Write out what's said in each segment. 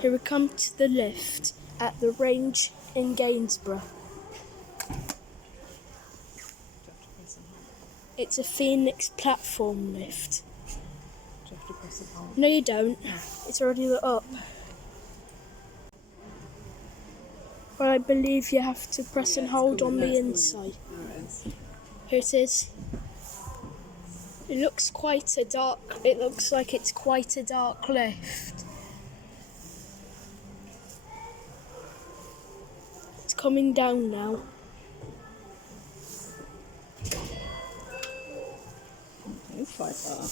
Here we come to the lift at the range in Gainsborough. It's a Phoenix platform lift. Do you have to press it hold? No, you don't. Oh. It's already lit up. Well, I believe you have to press and hold on the inside. There it is. Here it is. It looks like it's quite a dark lift. It's coming down now. It's quite far.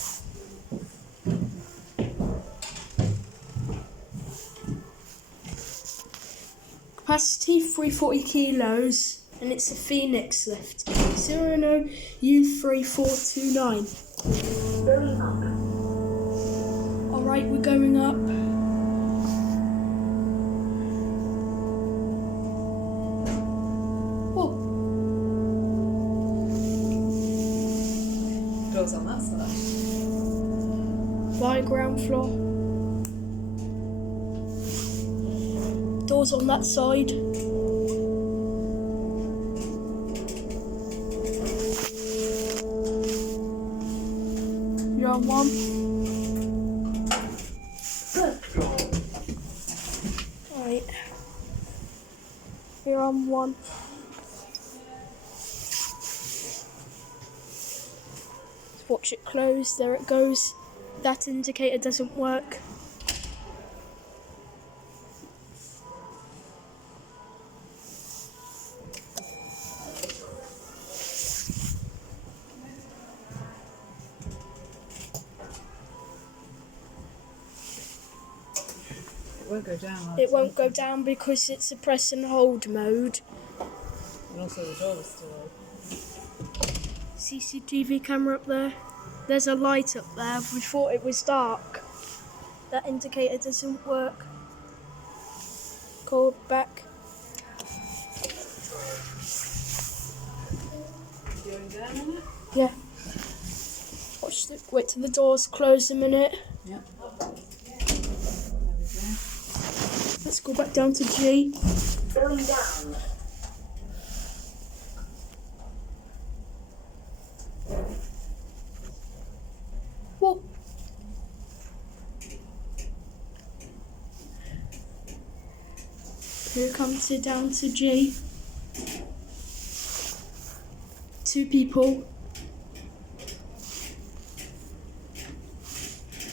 Capacity 340 kilos, and it's a Phoenix lift. 00U3429. Going up. Alright, we're going up. Oh, Doors on that side. by ground floor. Doors on that side. You're on one. First floor. Right. You're on one. Watch it close. There it goes. That indicator doesn't work. It won't go down. It won't go down because it's a press and hold mode. And also the door is still open. CCTV camera up there. There's a light up there. We thought it was dark. That indicator doesn't work. Call back. Going down on it? Yeah. Wait till the doors close a minute. Yep. Let's go back down to G. Going down. Whoa. Here comes it down to G. 2 people.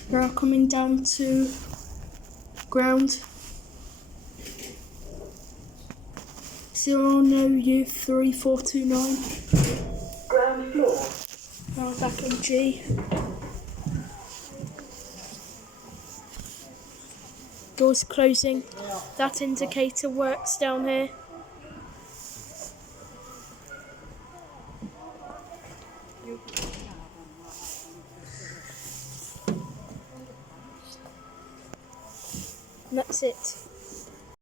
Now coming down to ground. 00U3429. Ground floor. Now we're back in G. Doors closing. That indicator works down here. And that's it.